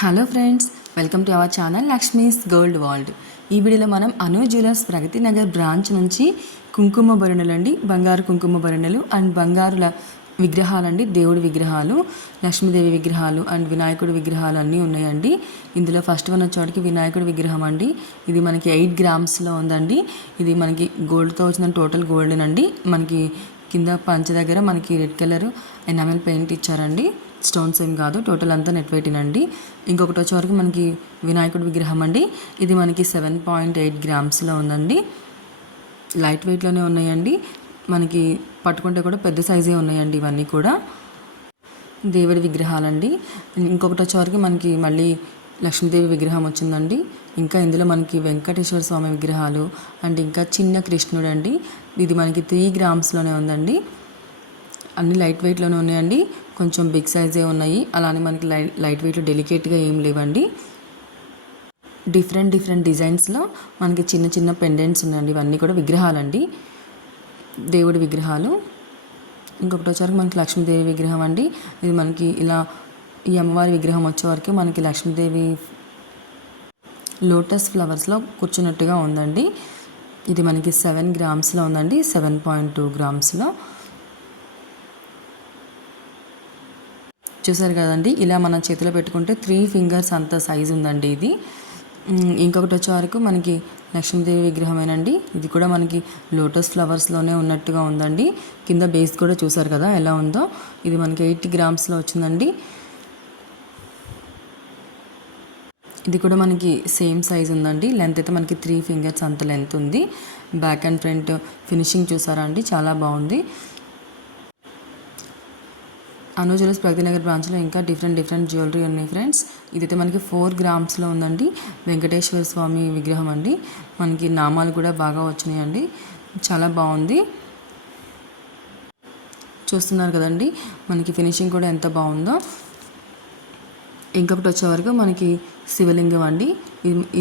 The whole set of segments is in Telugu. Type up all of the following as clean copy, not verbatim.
Hello friends, welcome to our channel Lakshmi's gold world. ఈ వీడియోలో మనం అను జ్యువెలర్స్ ప్రగతి నగర్ బ్రాంచ్ నుంచి కుంకుమ భరణులు అండి, బంగారు కుంకుమ భరణులు అండ్ బంగారుల విగ్రహాలండి, దేవుడి విగ్రహాలు, లక్ష్మీదేవి విగ్రహాలు అండ్ వినాయకుడి విగ్రహాలు అన్నీ ఉన్నాయండి. ఇందులో ఫస్ట్ వన్ వచ్చేవాడికి వినాయకుడి విగ్రహం అండి. ఇది మనకి 8 గ్రామ్స్లో ఉందండి. ఇది మనకి గోల్డ్తో వచ్చిన టోటల్ గోల్డేనండి. మనకి కింద పంచ దగ్గర మనకి రెడ్ కలర్ ఎనామెల్ పెయింట్ ఇచ్చారండి. స్టోన్స్ ఏం కాదు, టోటల్ అంతా నెట్ వెయిటినండి. ఇంకొకటి వచ్చేవరకు మనకి వినాయకుడి విగ్రహం అండి. ఇది మనకి 7.8 గ్రామ్స్లో ఉందండి. లైట్ వెయిట్లోనే ఉన్నాయండి. మనకి పట్టుకుంటే కూడా పెద్ద సైజే ఉన్నాయండి. ఇవన్నీ కూడా దేవుడి విగ్రహాలండి. ఇంకొకటి వచ్చేవరకు మనకి మళ్ళీ లక్ష్మీదేవి విగ్రహం వచ్చిందండి. ఇంకా ఇందులో మనకి వెంకటేశ్వర స్వామి విగ్రహాలు అండ్ ఇంకా చిన్న కృష్ణుడు అండి. ఇది మనకి 3 గ్రామ్స్లోనే ఉందండి. అన్ని లైట్ వెయిట్లోనే ఉన్నాయండి. కొంచెం బిగ్ సైజే ఉన్నాయి. అలానే మనకి లైట్ వెయిట్లో డెలికేట్గా ఏం లేవండి. డిఫరెంట్ డిజైన్స్లో మనకి చిన్న చిన్న పెండెంట్స్ ఉన్నాయండి. ఇవన్నీ కూడా విగ్రహాలండి, దేవుడి విగ్రహాలు. ఇంకొకటి వచ్చేవరకు మనకి లక్ష్మీదేవి విగ్రహం అండి. ఇది మనకి ఇలా ఈ అమ్మవారి విగ్రహం వచ్చేవరకు మనకి లక్ష్మీదేవి లోటస్ ఫ్లవర్స్లో కూర్చున్నట్టుగా ఉందండి. ఇది మనకి 7 గ్రామ్స్లో ఉందండి, 7.2 గ్రామ్స్లో. చూసారు కదండి, ఇలా మన చేతిలో పెట్టుకుంటే 3 ఫింగర్స్ అంత సైజు ఉందండి ఇది. ఇంకొకటి వచ్చే వరకు మనకి లక్ష్మీదేవి విగ్రహమేనండి. ఇది కూడా మనకి లోటస్ ఫ్లవర్స్లోనే ఉన్నట్టుగా ఉందండి. కింద బేస్ కూడా చూసారు కదా ఎలా ఉందో. ఇది మనకి 8 గ్రామ్స్లో వచ్చిందండి. ఇది కూడా మనకి సేమ్ సైజ్ ఉందండి. లెంత్ అయితే మనకి 3 ఫింగర్స్ అంత లెంత్ ఉంది. బ్యాక్ అండ్ ఫ్రంట్ ఫినిషింగ్ చూసారా అండి, చాలా బాగుంది. అను జ్యువెలర్స్ ప్రగతి నగర్ బ్రాంచ్లో ఇంకా డిఫరెంట్ జ్యువెలరీ ఉన్నాయి ఫ్రెండ్స్. ఇదైతే మనకి 4 గ్రామ్స్లో ఉందండి. వెంకటేశ్వర స్వామి విగ్రహం అండి. మనకి నామాలు కూడా బాగా వచ్చినాయండి, చాలా బాగుంది. చూస్తున్నారు కదండి మనకి ఫినిషింగ్ కూడా ఎంత బాగుందో. ఇంకొకటి వచ్చేవరకు మనకి శివలింగం అండి.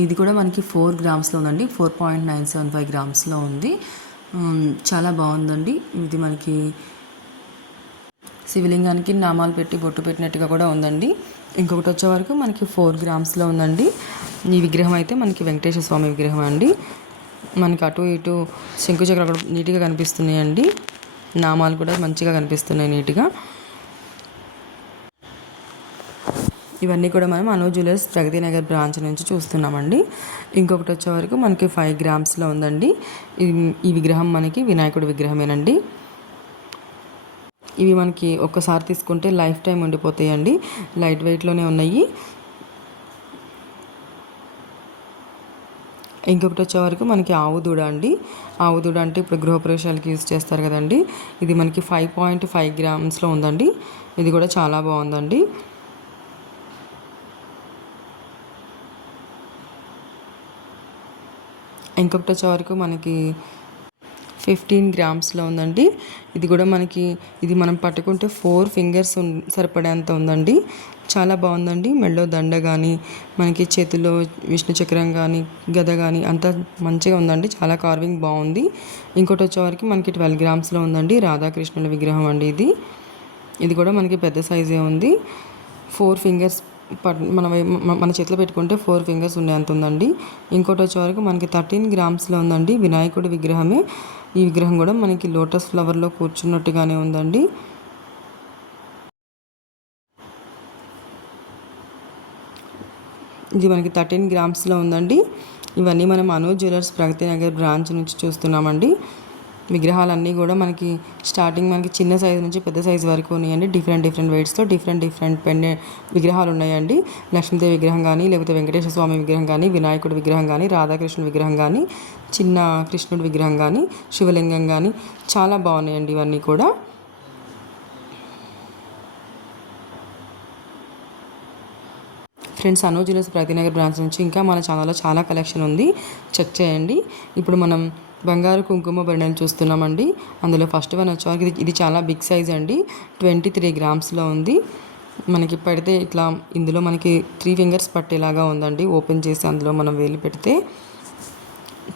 ఇది కూడా మనకి 4 గ్రామ్స్లో ఉందండి. 4.975 గ్రామ్స్లో ఉంది. చాలా బాగుందండి. ఇది మనకి శివలింగానికి నామాలు పెట్టి బొట్టు పెట్టినట్టుగా కూడా ఉందండి. ఇంకొకటి వచ్చేవరకు మనకి 4 గ్రామ్స్లో ఉందండి. ఈ విగ్రహం అయితే మనకి వెంకటేశ్వర స్వామి విగ్రహం అండి. మనకి అటు ఇటు శంకుచక్రాలు కూడా నీట్గా కనిపిస్తున్నాయండి. నామాలు కూడా మంచిగా కనిపిస్తున్నాయి నీట్గా. ఇవన్నీ కూడా మనం అను జ్యువెలర్స్ ప్రగతి నగర్ బ్రాంచ్ నుంచి చూస్తున్నామండి. ఇంకొకటి వచ్చేవరకు మనకి 5 గ్రామ్స్లో ఉందండి. ఈ విగ్రహం మనకి వినాయకుడి విగ్రహమేనండి. ఇవి మనకి ఒక్కసారి తీసుకుంటే లైఫ్ టైం ఉండిపోతాయండి. లైట్ వెయిట్లోనే ఉన్నాయి. ఇంకొకటి వచ్చేవరకు మనకి ఆవు దూడ అండి. ఆవు దూడ అంటే ఇప్పుడు గృహప్రవేశాలకి యూజ్ చేస్తారు కదండి. ఇది మనకి 5.5 గ్రామ్స్లో ఉందండి. ఇది కూడా చాలా బాగుందండి. ఇంకొకటి వచ్చేవరకు మనకి 15 గ్రామ్స్లో ఉందండి. ఇది కూడా మనకి ఇది మనం పట్టుకుంటే 4 ఫింగర్స్ సరిపడేంత ఉందండి. చాలా బాగుందండి. మెడలో దండ కానీ మనకి చేతిలో విష్ణు చక్రం కానీ గద కానీ అంతా మంచిగా ఉందండి. చాలా కార్వింగ్ బాగుంది. ఇంకోటి వచ్చేవరకు మనకి 12 గ్రామ్స్లో ఉందండి. రాధాకృష్ణుల విగ్రహం అండి ఇది. ఇది కూడా మనకి పెద్ద సైజే ఉంది. 4 ఫింగర్స్ మన చేతిలో పెట్టుకుంటే 4 ఫింగర్స్ ఉండేంత ఉందండి. ఇంకోటి వచ్చేవరకు మనకి 13 గ్రామ్స్లో ఉందండి. వినాయకుడి విగ్రహమే. ఈ విగ్రహం కూడా మనకి లోటస్ ఫ్లవర్లో కూర్చున్నట్టుగానే ఉందండి. ఇది మనకి 13 గ్రామ్స్లో ఉందండి. ఇవన్నీ మనం అను జ్యువెలర్స్ ప్రగతి నగర్ బ్రాంచ్ నుంచి చూస్తున్నామండి. విగ్రహాలన్నీ కూడా మనకి స్టార్టింగ్ మనకి చిన్న సైజు నుంచి పెద్ద సైజు వరకు ఉన్నాయండి. డిఫరెంట్ వెయిట్స్లో డిఫరెంట్ విగ్రహాలు ఉన్నాయండి. లక్ష్మీదేవి విగ్రహం కానీ, లేకపోతే వెంకటేశ్వర స్వామి విగ్రహం కానీ, వినాయకుడి విగ్రహం కానీ, రాధాకృష్ణుడి విగ్రహం కానీ, చిన్న కృష్ణుడి విగ్రహం కానీ, శివలింగం కానీ చాలా బాగున్నాయండి ఇవన్నీ కూడా. ఫ్రెండ్స్, అను జ్యువెలర్స్ ప్రగతి నగర్ బ్రాంచ్ నుంచి ఇంకా మన ఛానల్లో చాలా కలెక్షన్ ఉంది, చెక్ చేయండి. ఇప్పుడు మనం బంగారు కుంకుమ భరణాలు చూస్తున్నామండి. అందులో ఫస్ట్ వన్ వచ్చేవారికి ఇది చాలా బిగ్ సైజ్ అండి. 23 గ్రామ్స్లో ఉంది. మనకి పెడితే ఇట్లా ఇందులో మనకి 3 ఫింగర్స్ పట్టేలాగా ఉందండి. ఓపెన్ చేసి అందులో మనం వేలు పెడితే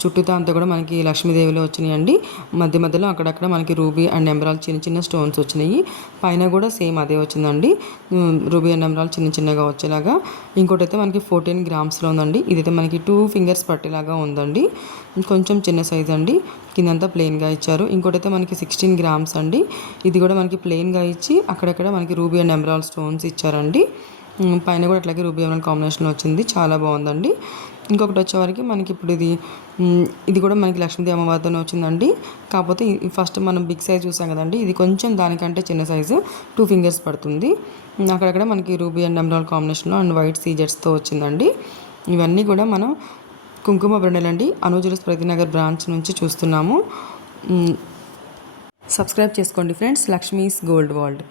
చుట్టూతా అంతా కూడా మనకి లక్ష్మీదేవిలో వచ్చినాయండి. మధ్య మధ్యలో అక్కడక్కడ మనకి రూబీ అండ్ ఎమరాల్డ్ చిన్న చిన్న స్టోన్స్ వచ్చినాయి. పైన కూడా సేమ్ అదే వచ్చిందండి, రూబీ అండ్ ఎమరాల్డ్ చిన్న చిన్నగా వచ్చేలాగా. ఇంకోటి అయితే మనకి 14 గ్రామ్స్లో ఉందండి. ఇదైతే మనకి 2 ఫింగర్స్ పట్టేలాగా ఉందండి, కొంచెం చిన్న సైజ్ అండి. కిందంతా ప్లెయిన్గా ఇచ్చారు. ఇంకోటి అయితే మనకి 16 గ్రామ్స్ అండి. ఇది కూడా మనకి ప్లెయిన్గా ఇచ్చి అక్కడక్కడ మనకి రూబీ అండ్ ఎమరాల్డ్ స్టోన్స్ ఇచ్చారండి. పైన కూడా అట్లాగే రూబీ ఎమరాల్డ్ కాంబినేషన్ వచ్చింది, చాలా బాగుందండి. ఇంకొకటి వచ్చేవరకు మనకి ఇప్పుడు ఇది కూడా మనకి లక్ష్మీదేవి అమ్మవారితోనే వచ్చిందండి. కాకపోతే ఫస్ట్ మనం బిగ్ సైజ్ చూసాం కదండి, ఇది కొంచెం దానికంటే చిన్న సైజు, 2 ఫింగర్స్ పడుతుంది. అక్కడక్కడ మనకి రూబీ అండ్ ఎమరాల్డ్ కాంబినేషన్లో అండ్ వైట్ సీజెట్స్తో వచ్చిందండి. ఇవన్నీ కూడా మనం కుంకుమ బరణాలండి అను జ్యువెలర్స్ ప్రగతినగర్ బ్రాంచ్ నుంచి చూస్తున్నాము. సబ్స్క్రైబ్ చేసుకోండి ఫ్రెండ్స్, లక్ష్మీస్ గోల్డ్ వరల్డ్.